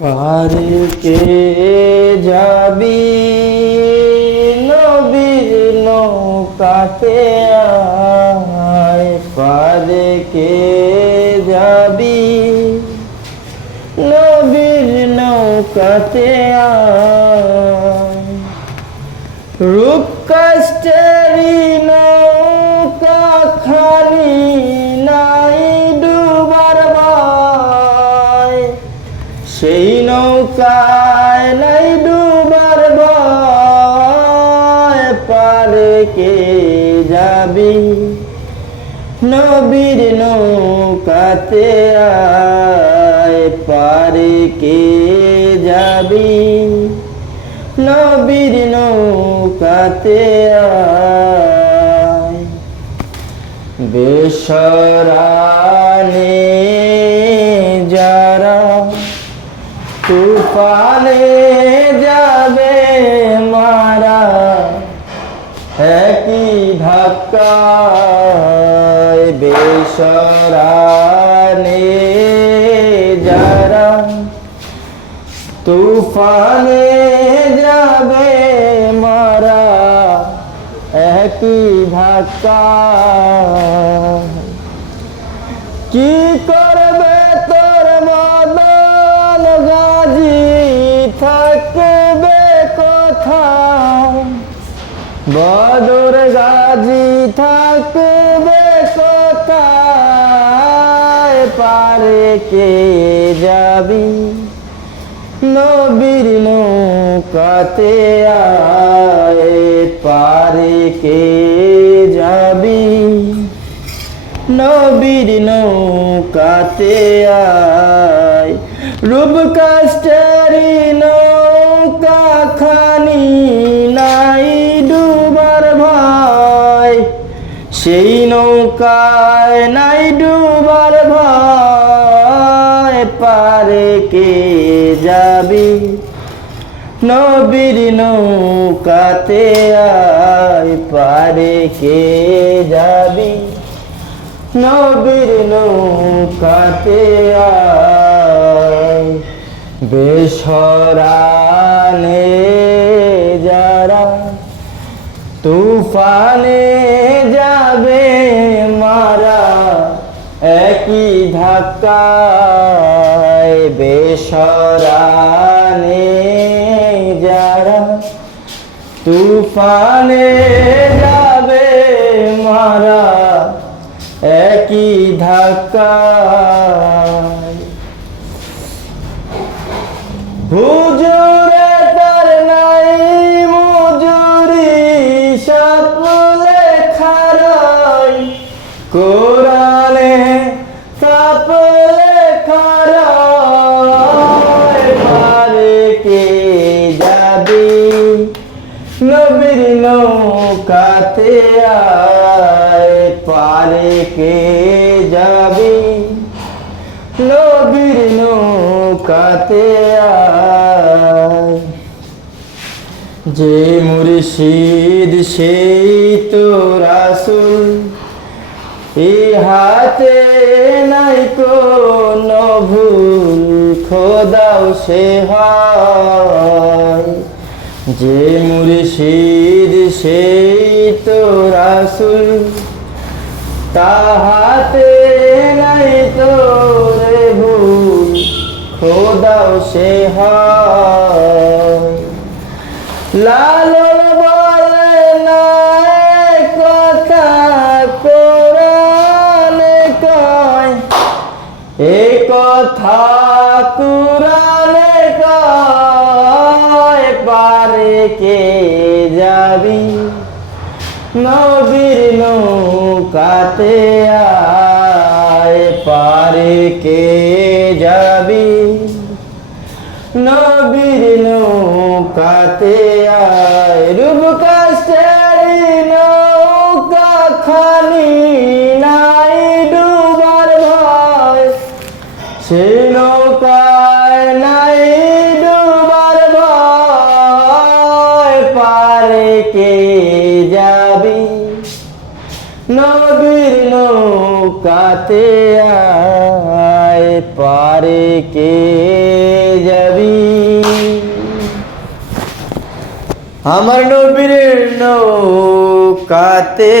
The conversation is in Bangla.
পারে কে যাবি নবীর নৌকাতে আয়, পারে কে যাবি নবীর নৌকাতে আয়। রূপ কষ্টেরি নৌকা খানি নাই ডুবার ভয়, সেই নৌকায় নাই ডুবার ভয়। পারে কে যাবি নবীর নৌকাতে আয়, পারে কে যাবি নবীর নৌকাতে আয়। বেসরানে যারা তুফানে যাবে মারা, একই ধাক্কায়। বেসরানে যারা তুফানে যাবে মারা, একই ধাক্কা। কি করবে তোর মদন গাজী, থাকবে কোথায়? বদর গাজী থাকবে কোথায়? পারে কে যাবি নবীর নৌকাতে আয়, পারে কে যাবি নবীর নৌকাতে আয়। রূপ কষ্টেরি নৌকা খানি নাই ডুবার ভয়, সেই নৌকায় নাই ডুবার ভয়। পারে কে যাবি নবীর নৌকাতে আয়, পারে কে যাবি নবীর নৌকাতে আয়। বেসরানে যারা তুফানে যাবে মারা, একই ধাক্কায়। বেসরানে যারা তুফানে যাবে মারা, একই ধাক্কায়। হুজুরে তার নাই মজুরি, সব লেখা রয় কোরআনে, সব লেখা রয়। পারে কে যাবি নবীর নৌকাতে আয়, পারে কে যাবি নবীর নৌকাতে আয়। যে মুর্শিদ সেই তো রাসূল, এই হাতে নাই কোনো ভুল, খোদাও সে হয়। যে মুর্শিদ সেই তো রাসূল, তাহাতে নাই তো রে ভুল, খোদাও সে হয়। লালন বলে না কথা কোরআনে কয়, এ কথা কোরআনে কয়। পারে কে যাবি নবীর নৌকাতে আয়, পারে কে যাবি নবীর নৌকাতে আয়। রূপ কষ্টেরি নৌকা খানি নাই ডুবার ভয়, সেই নৌকায় নাই ডুবার ভয়। পারে কে যাবি নবীর নৌকাতে আয়, পারে কে যাবে। আমার নবীর নৌকাতে